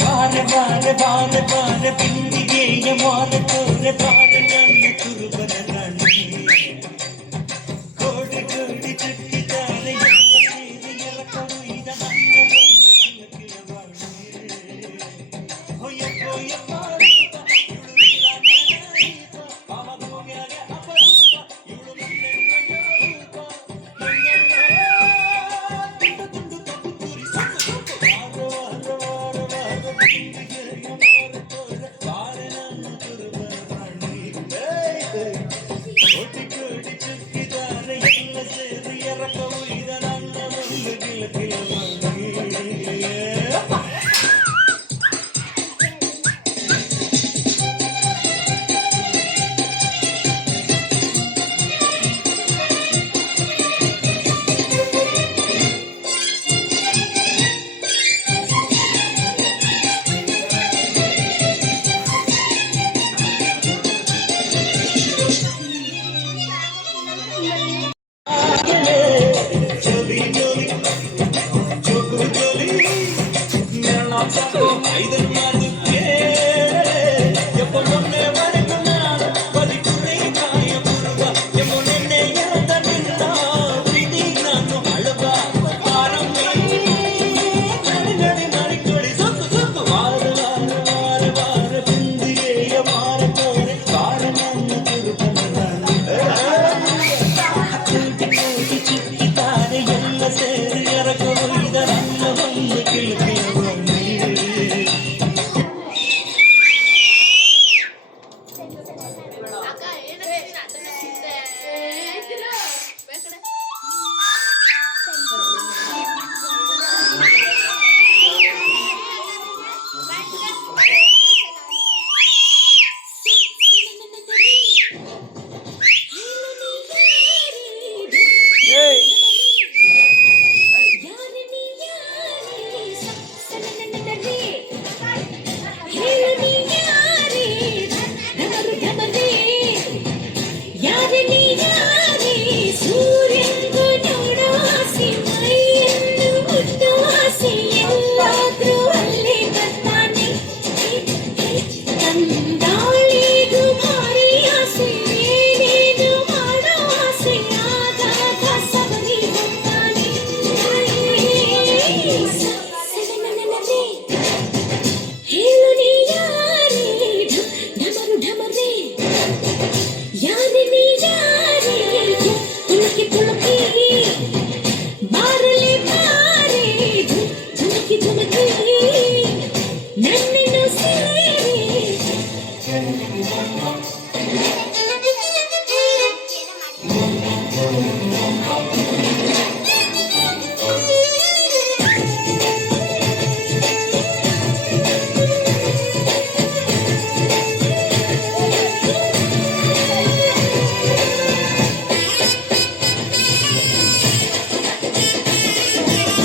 ಬಾರೆ ಬಾರೆ ಬಾರೆ ಬಾರೆ ಬಿಂದಿಗೆಯ ಮಾರ ತೋರೆ ಬಾರೆ ನನ್ನ ಕುರುಬನ ರಾಣಿ ಕೋಡಿ ಕೋಡಿ ಚುಕ್ಕಿದ್ದಾರೆ ಎಲ್ಲ ಕೊಯ್ದ ನನ್ನ ಒಂದು ಕಿಲಕಿಲವಾಣಿ ಹೊಯ್ಯಪ್ಪ ಹೊಯ್ಯಪ್ಪ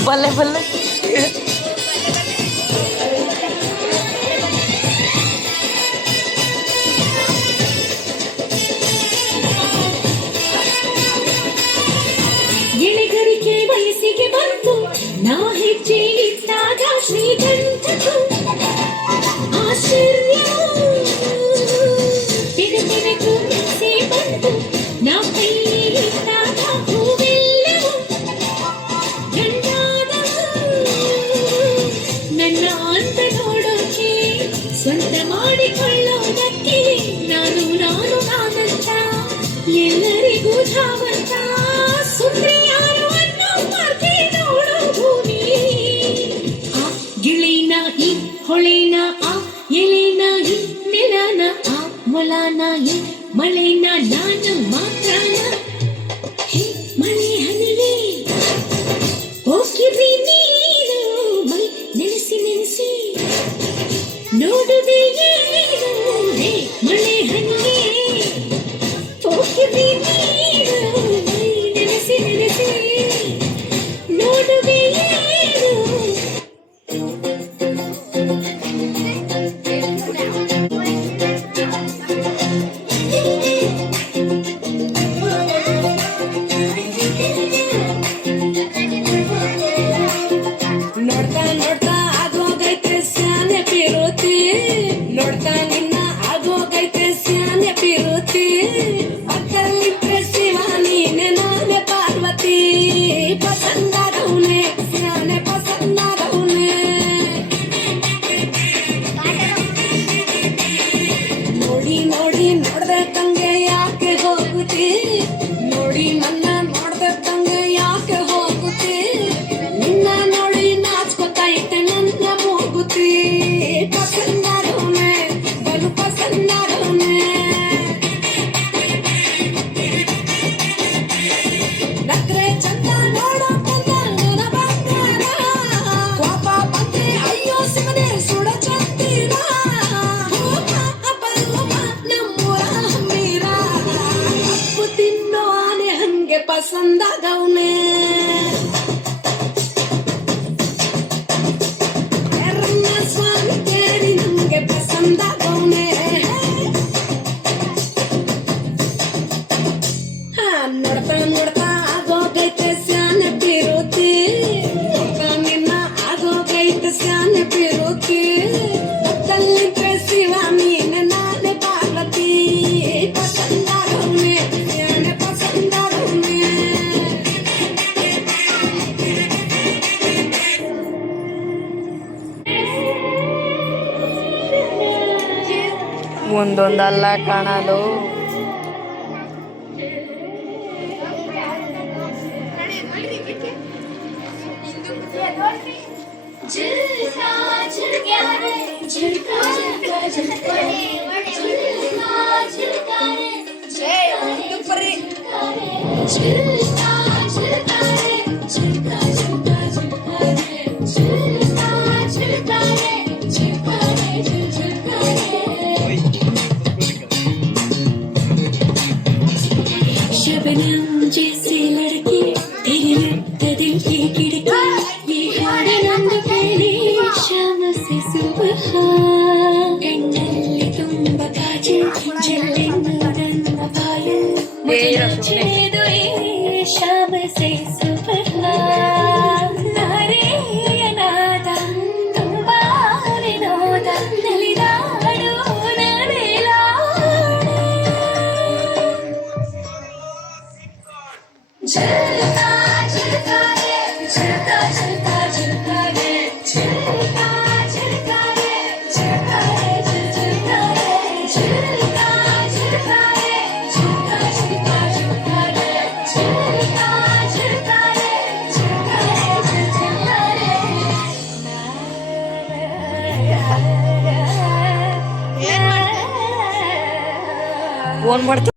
ಬಲ್ಲೆ ಬಲ್ಲೆ ಗೆಳೆಗರಿಕೆ ವಯಸ್ಸಿಗೆ ಬಂತು ನಾ ಹೆಜ್ಜೆ ಇಟ್ಟಾಗ ಶ್ರೀಕಂಠಕು ಆಶ್ಚರ್ಯ ತಿರು ತಿರುಕು ಮಿಕ್ಸಿ ಬಂತು ನಾ ಕೈ ಇಟ್ಟಾಗ ಹೂವೆಲ್ಲವೂ ನನ್ನ ಅಂತ ನೋಡೋಕೆ ಸ್ವಂತ ಮಾಡಿಕೊಳ್ಳೋದಕ್ಕೆ ನಾನು ನಾನಂತ ಎಲ್ಲರಿಗೂ ಧಾವಂತ ಸುಂದ್ರಿ ಯಾರು ಅನ್ನೋ ಮಾರ್ಗೆ ನೋಡೋ ಭೂಮಿ ಆ ಗಿಳಿನ ಈ ಹೊಳೆನ ಆ ಎಲೆನ ಈ ನೆಲನ ಆ ಮೊಲನ ಈ ಮಳೆನ ನಾನು ಮಾತ್ರನ ಹೇ ಮಳೆ ಹನಿಯೇ ಹೋಗಿರಿ ನೀನು ಮೈ ನೆನೆಸಿ ನೆನೆಸಿ ನೋಡುವೆ ಏನು ಹೇ ಮಳೆ ಹನಿಯೇ ಹೋಗಿರಿ ನೀನು ಮೈ ನೆನೆಸಿ ನೆನೆಸಿ ನೋಡುವೆ ಏನು ಒಂದೊಂದಲ್ಲ ಕಾಣಲು झुलका झुलका रे झुलका झुलका झुलका रे झुलका झुलका रे झुलका रे झुलका झुलका रे झुलका झुलका झुलका रे झुलका झुलका रे झुलका रे झुलका रे शबनम जैसे लड़की तेरी लगता दिल की खिड़की ये हाड़ नंद पहले शाम से सुबह कन्नल्ली ತುಂಬ ಕಾಜಲ್ ಜಲ್ಲೆಂದು ನನ್ನ ಬಾಯಲ್ ಮುझे नाचने दो ये शाम से सुबह ನಾರೇ ಅನಾಥ ತುಂಬಾ ವಿನೋದ ನಲಿದಾಡು ನಲಿದಾಡೆ झुलका झुलका रे झुलका झुलका झुलका रे झुलका झुलका रे झुलका रे झुलका रे झुलका झुलका रे झुलका झुलका झुलका रे झुलका झुलका रे झुलका रे झुलका रे ಫೋನ್ ಮಾಡ್ತೀನಿ